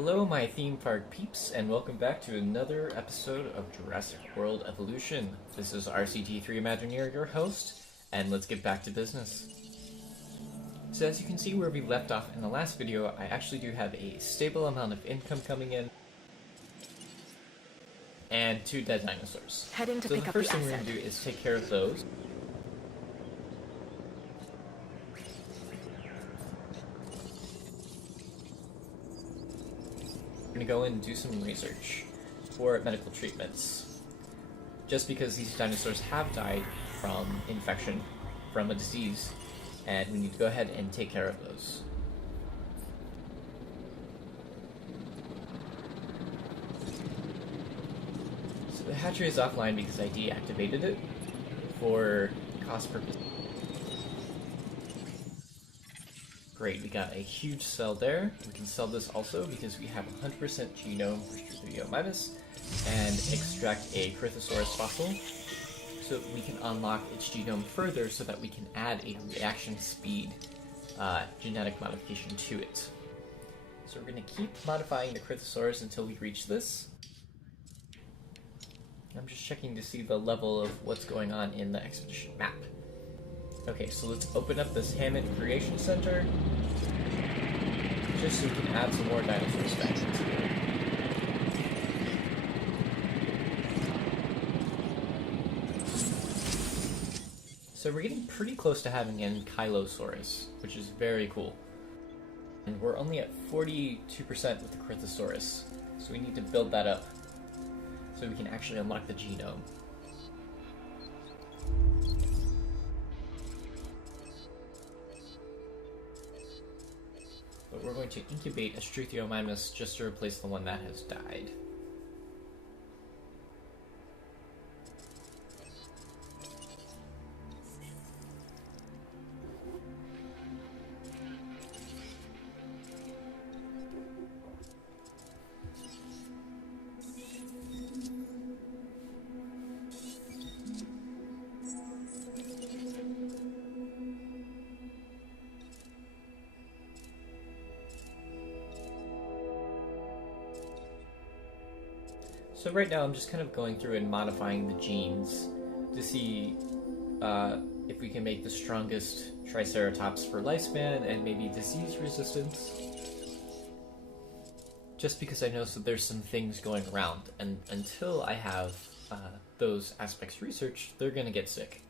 Hello, my theme park peeps, and welcome back to another episode of Jurassic World Evolution. This is RCT3 Imagineer, your host, and let's get back to business. So as you can see where we left off in the last video, I actually do have a stable amount of income coming in, and 2 dead dinosaurs. Heading to So pick the up first the thing we're asset. going to do is take care of those. We're going to go in and do some research for medical treatments. Just because these dinosaurs have died from infection, from a disease, and we need to go ahead and take care of those. So the hatchery is offline because I deactivated it for cost purposes. Great, we got a huge cell there. We can sell this also because we have 100% genome for Struthiomimus and extract a Crythosaurus fossil so we can unlock its genome further so that we can add a reaction speed genetic modification to it. So we're going to keep modifying the Crythosaurus until we reach this. I'm just checking to see the level of what's going on in the expedition map. Okay, so let's open up this Hammond Creation Center, just so we can add some more dinosaurs back into it. So we're getting pretty close to having an Ankylosaurus, which is very cool. And we're only at 42% with the Crythosaurus, so we need to build that up so we can actually unlock the genome. But we're going to incubate a Struthiomimus just to replace the one that has died. So right now I'm just kind of going through and modifying the genes to see if we can make the strongest Triceratops for lifespan and maybe disease resistance. Just because I know that there's some things going around, and until I have those aspects researched, they're gonna get sick.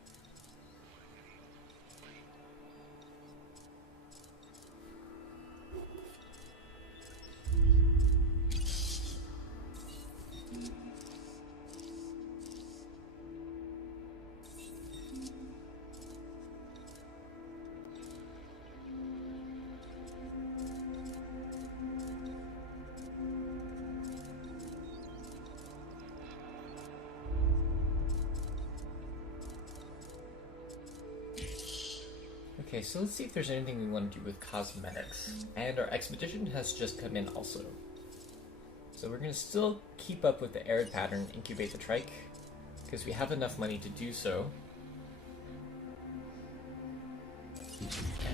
Okay, so let's see if there's anything we want to do with cosmetics. And our expedition has just come in also. So we're going to still keep up with the arid pattern, incubate the trike, because we have enough money to do so.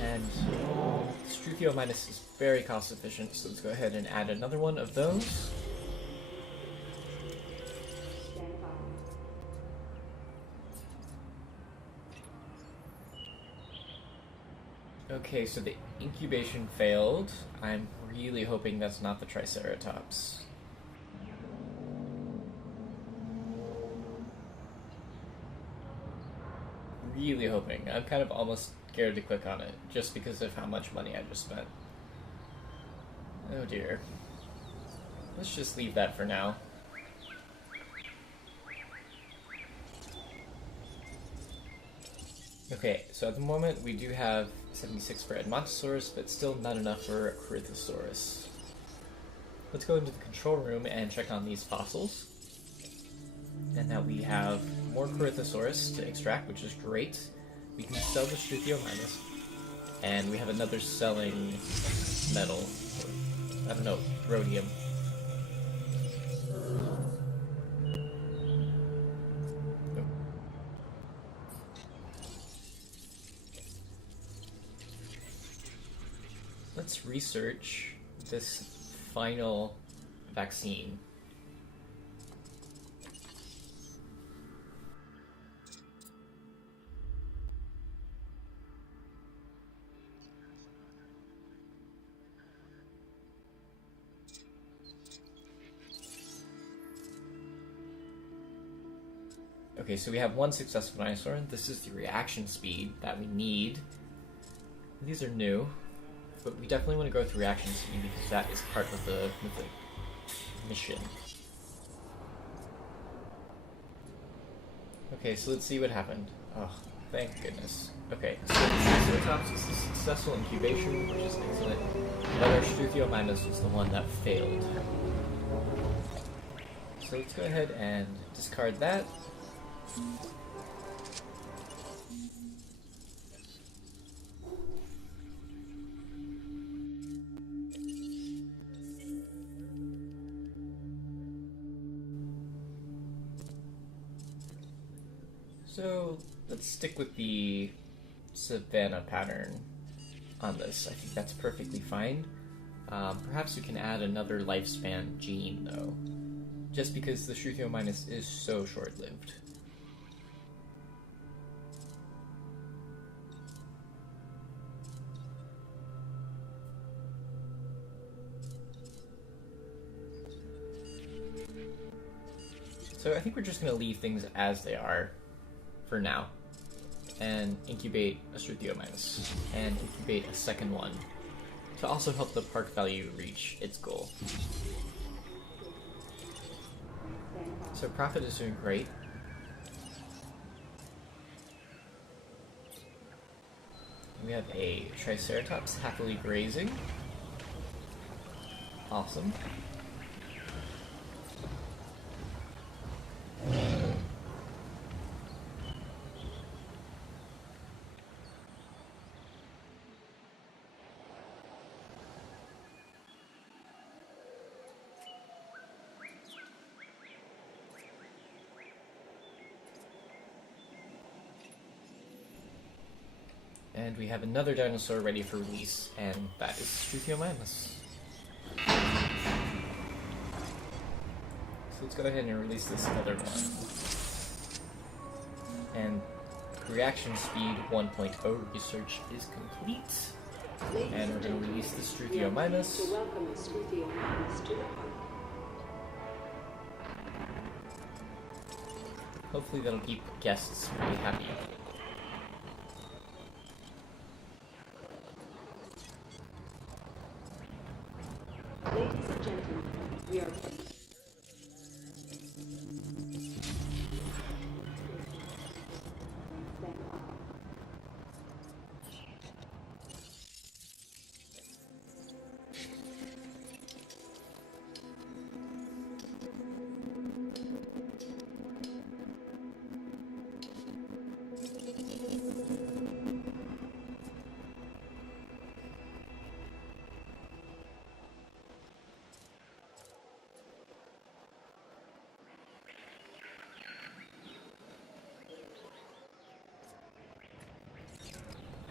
And Struthiomimus is very cost efficient, so let's go ahead and add another one of those. Okay, so the incubation failed. I'm really hoping that's not the Triceratops. Really hoping. I'm kind of almost scared to click on it, just because of how much money I just spent. Oh dear. Let's just leave that for now. Okay, so at the moment we do have 76 for Edmontosaurus, but still not enough for Crythosaurus. Let's go into the control room and check on these fossils. And now we have more Crythosaurus to extract, which is great. We can sell the Struthiomimus, and we have another selling metal. Or, I don't know, rhodium. Let's research this final vaccine. Okay, so we have one successful dinosaur. This is the reaction speed that we need. These are new, but we definitely want to go with reaction speed because that is part of the mission. Okay, so let's see what happened. Oh, thank goodness. Okay, so Triceratops was a successful incubation, which is excellent, but our Struthiomimus was the one that failed. So let's go ahead and discard that. So let's stick with the savanna pattern on this. I think that's perfectly fine. Perhaps we can add another lifespan gene though, just because the Struthiomimus is so short-lived. So I think we're just going to leave things as they are for now, and incubate a Struthiomimus, and incubate a second one, to also help the park value reach its goal. So Prophet is doing great. We have a Triceratops happily grazing. Awesome. And we have another dinosaur ready for release, and that is Struthiomimus. So let's go ahead and release this other one. And reaction speed 1.0 research is complete. And we're going to release the Struthiomimus. To welcome the Struthiomimus to the park. Hopefully that'll keep guests pretty happy. Ladies and gentlemen, we are...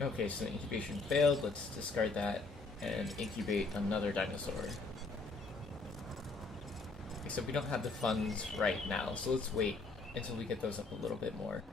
Okay, so the incubation failed. Let's discard that and incubate another dinosaur. Except we don't have the funds right now, so let's wait until we get those up a little bit more.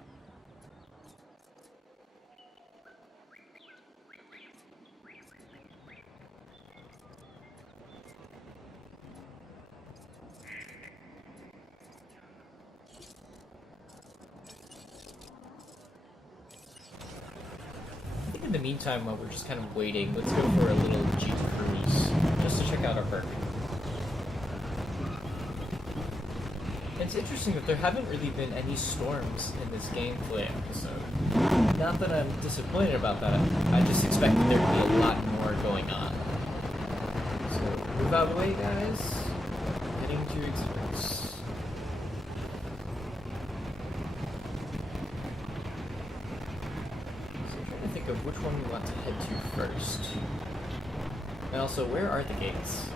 In the meantime, while we're just kind of waiting, let's go for a little Jeep cruise, just to check out our park. It's interesting that there haven't really been any storms in this gameplay episode. Not that I'm disappointed about that, I just expected there to be a lot more going on. So, move out of the way, guys. Heading to exhibits. Of which one we want to head to first. And also, where are the gates?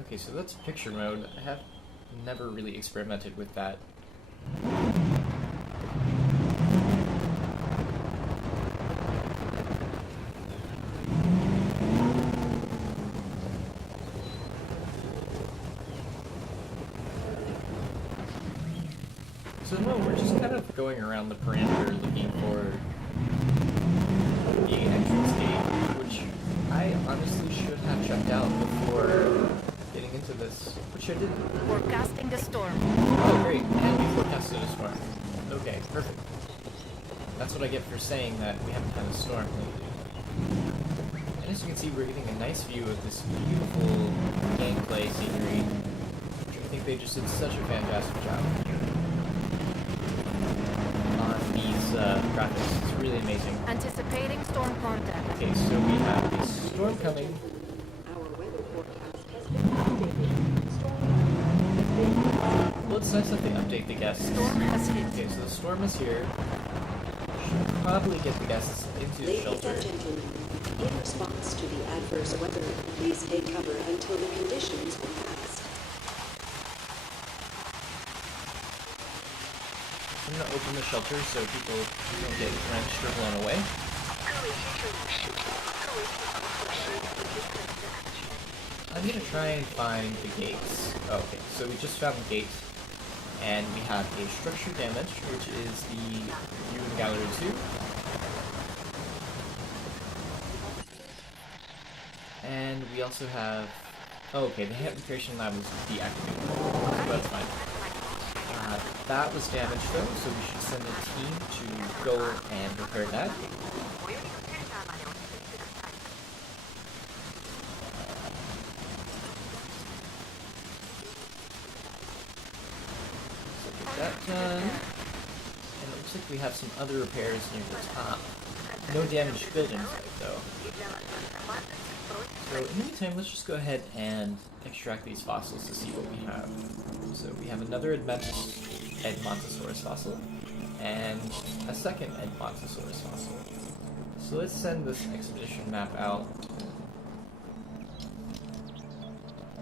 Okay, so that's picture mode. I have never really experimented with that. going around the perimeter looking for the entrance gate, which I honestly should have checked out before getting into this, which I didn't. Forecasting the storm. Oh, great. And we forecasted a storm. Okay, perfect. That's what I get for saying that we haven't had a storm lately. And as you can see, we're getting a nice view of this beautiful gameplay scenery, which I think they just did such a fantastic job on these graphics. It's really amazing. Anticipating storm contact. Okay, so we have a storm coming. Our weather forecast has been updated. Storm has been Well, it's nice that they update the guests. Storm has hit. Okay, so the storm is here. Should probably get the guests into the Ladies shelter. and gentlemen, in response to the adverse weather, please take cover until the conditions are passed. I'm going to open the shelter so people don't get drenched or blown away. I'm going to try and find the gates. Oh, okay, so we just found the gate. And we have a structure damage, which is the view in Gallery 2. And we also have... Oh, okay, the Habitation Lab was deactivated. So that's fine. That was damaged though, so we should send a team to go and repair that. So get that done. And it looks like we have some other repairs near the top. No damaged buildings though. So in the meantime, let's just go ahead and extract these fossils to see what we have. So we have another Edmontosaurus fossil, and a second Edmontosaurus fossil. So let's send this expedition map out.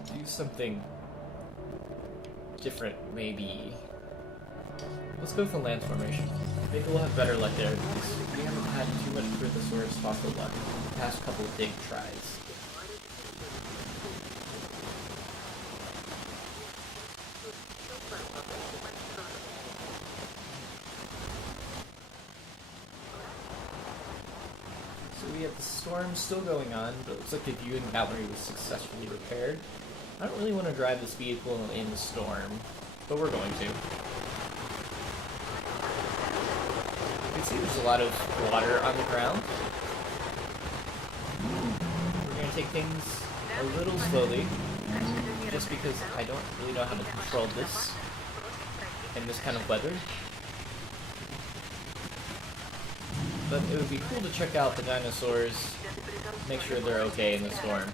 Do something different, maybe. Let's go with the land formation. Maybe we'll have better luck there, because we haven't had too much Cryptosaurus fossil luck in the past couple of big tries. So we have the storm still going on, but it looks like the viewing gallery was successfully repaired. I don't really want to drive this vehicle in the storm, but we're going to. You can see there's a lot of water on the ground. We're going to take things a little slowly, just because I don't really know how to control this in this kind of weather. But it would be cool to check out the dinosaurs, make sure they're okay in the storm.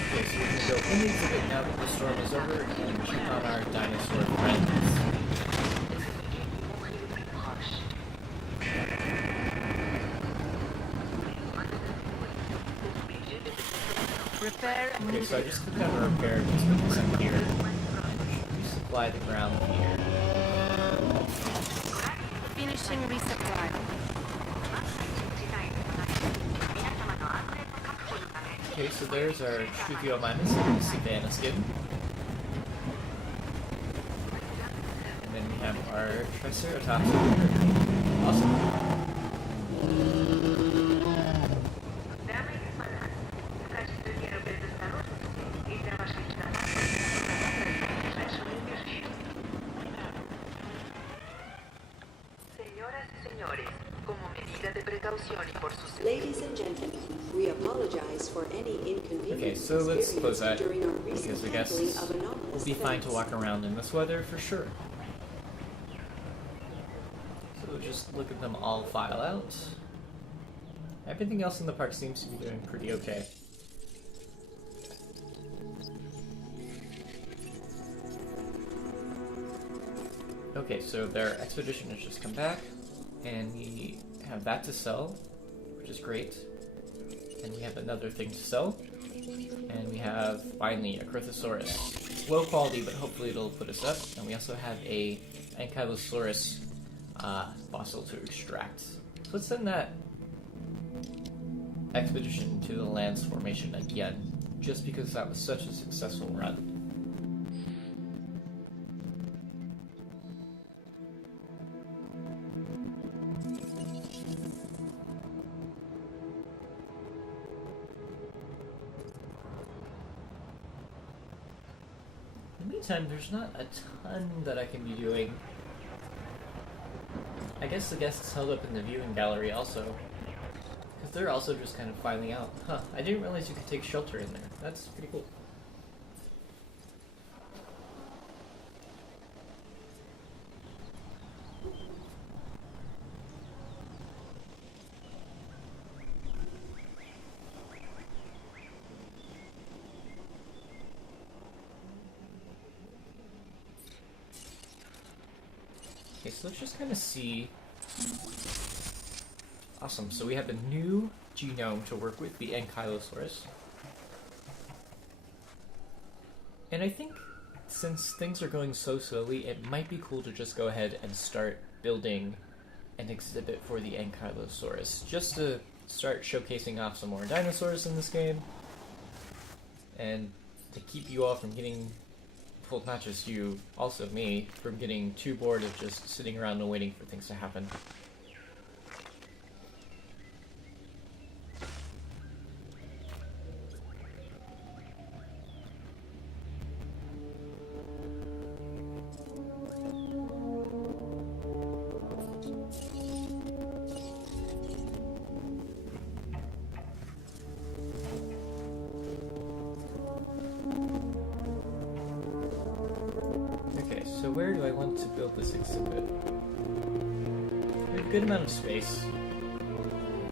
Okay, so we can go in the exhibit now that the storm is over and check on our dinosaur friends. Repair and Okay, so I just clicked on repair just because I'm here. Resupply the ground here. finishing resupply. Okay, so there's our Shukio minus and Savannah skin. And then we have our Triceratops over here. Awesome. Ladies and gentlemen, we apologize for any inconvenience Okay, so let's close that, during our because recent I guess handling of anomalous we'll be fine to events. walk around in this weather for sure. So we'll just look at them all file out. Everything else in the park seems to be doing pretty okay. Okay, so their expedition has just come back, and we have that to sell, which is great. And we have another thing to sell, and we have finally a Cryptosaurus. It's low quality, but hopefully it'll put us up. And we also have a Ankylosaurus fossil to extract. So let's send that expedition to the Lance Formation again, just because that was such a successful run. In the meantime, there's not a ton that I can be doing. I guess the guests held up in the viewing gallery also, because they're also just kind of finding out, huh, I didn't realize you could take shelter in there. That's pretty cool. Okay, so let's just kind of see. Awesome, so we have a new genome to work with, the Ankylosaurus. And I think since things are going so slowly, it might be cool to just go ahead and start building an exhibit for the Ankylosaurus, just to start showcasing off some more dinosaurs in this game, and to keep you all from getting, well, not just you, also me, from getting too bored of just sitting around and waiting for things to happen. So where do I want to build this exhibit? I have a good amount of space,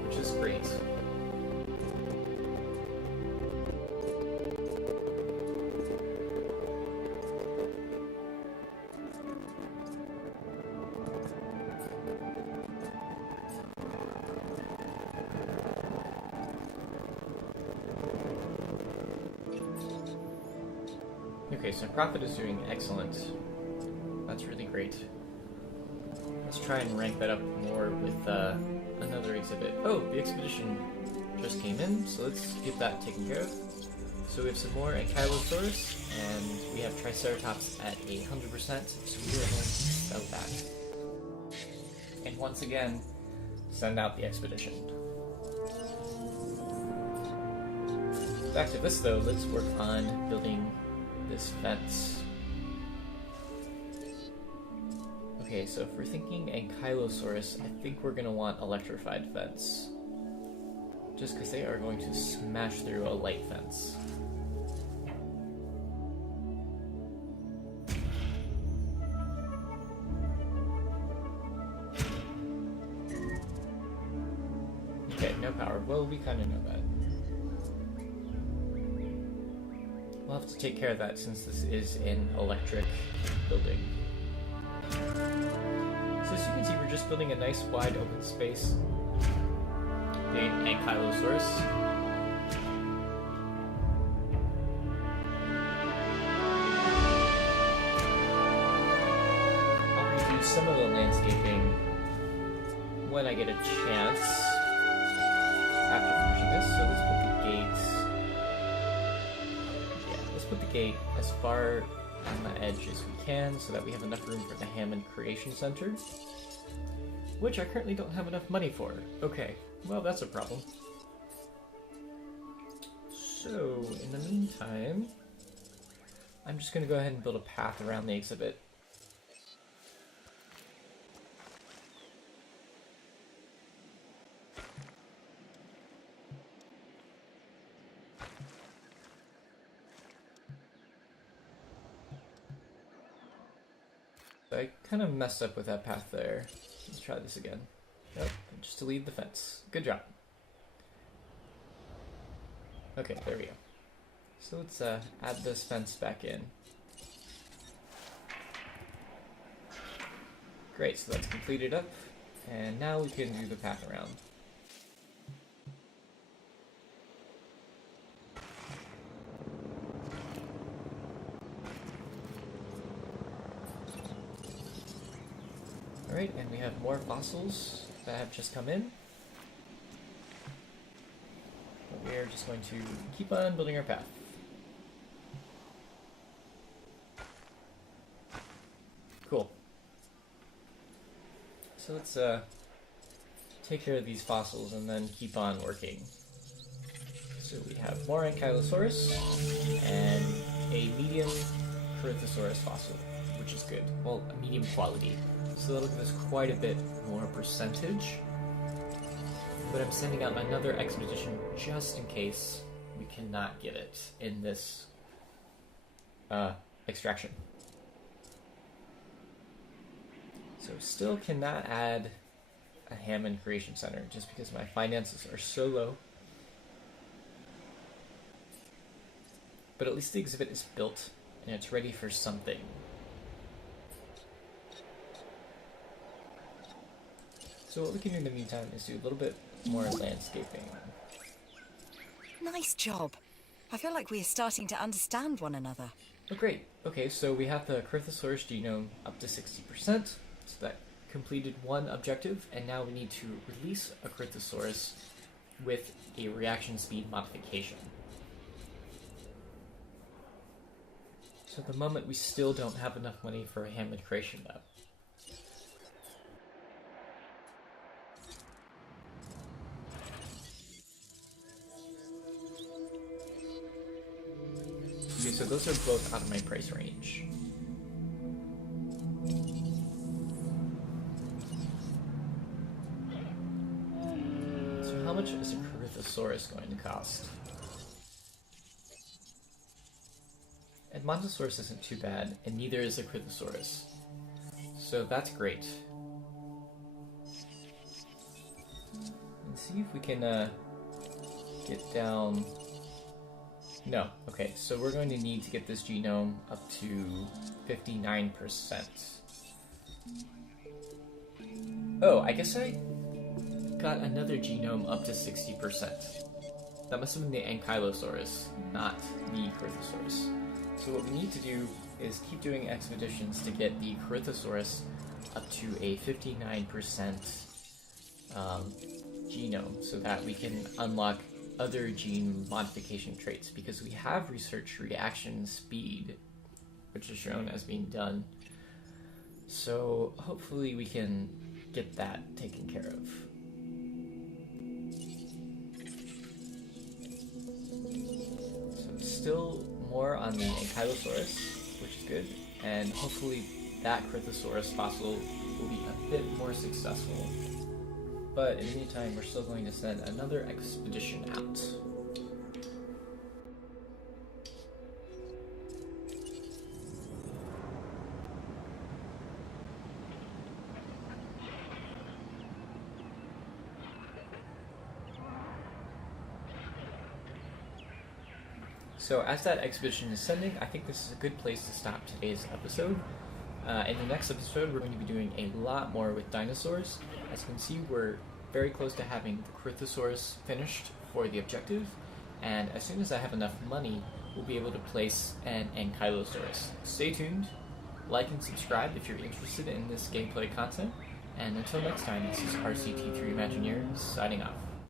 which is great. Okay, so Profit is doing excellent. That's really great. Let's try and rank that up more with another exhibit. Oh, the expedition just came in, so let's get that taken care of. So we have some more Ankylosaurus, and we have Triceratops at 100%, so we are going to sell that. And once again, send out the expedition. Back to this though, let's work on building this fence. Okay, so if we're thinking Ankylosaurus, I think we're going to want electrified fence. Just because they are going to smash through a light fence. Okay, no power. Well, we kind of know that. We'll have to take care of that since this is an electric building. So as you can see, we're just building a nice wide open space. The Ankylosaurus. I'll redo some of the landscaping when I get a chance after finishing this. So let's put the gates. Yeah, let's put the gate as far on the edge as we can so that we have enough room for the Hammond Creation Center, which I currently don't have enough money for. Okay, well that's a problem. So, in the meantime, I'm just going to go ahead and build a path around the exhibit. I kind of messed up with that path there. Let's try this again. Nope, just to leave the fence. Good job. Okay, there we go. So let's add this fence back in. Great, so that's completed up. And now we can do the path around. Alright, and we have more fossils that have just come in. But we are just going to keep on building our path. Cool. So let's take care of these fossils and then keep on working. So we have more Ankylosaurus and a medium Corythosaurus fossil, which is good. Well, a medium quality. So that'll give us quite a bit more percentage. But I'm sending out another expedition just in case we cannot get it in this extraction. So still cannot add a Hammond Creation Center just because my finances are so low. But at least the exhibit is built and it's ready for something. So what we can do in the meantime is do a little bit more landscaping. Nice job. I feel like we are starting to understand one another. Oh great. Okay, so we have the Corythosaurus genome up to 60%, so that completed one objective, and now we need to release a Corythosaurus with a reaction speed modification. So at the moment we still don't have enough money for a Hammond Creation Lab. Okay, so those are both out of my price range. So how much is a Corythosaurus going to cost? Edmontosaurus isn't too bad, and neither is a Corythosaurus. So that's great. Let's see if we can get down... No, okay, so we're going to need to get this genome up to 59%. Oh, I guess I got another genome up to 60%. That must have been the Ankylosaurus, not the Corythosaurus. So what we need to do is keep doing expeditions to get the Corythosaurus up to a 59% genome so that we can unlock other gene modification traits, because we have research reaction speed, which is shown as being done. So hopefully we can get that taken care of. So still more on the Ankylosaurus, which is good, and hopefully that Corythosaurus fossil will be a bit more successful. But in the meantime, we're still going to send another expedition out. So as that expedition is sending, I think this is a good place to stop today's episode. In the next episode, we're going to be doing a lot more with dinosaurs. As you can see, we're very close to having the Corythosaurus finished for the objective, and as soon as I have enough money, we'll be able to place an Ankylosaurus. Stay tuned, like and subscribe if you're interested in this gameplay content, and until next time, this is RCT3 Imagineer signing off.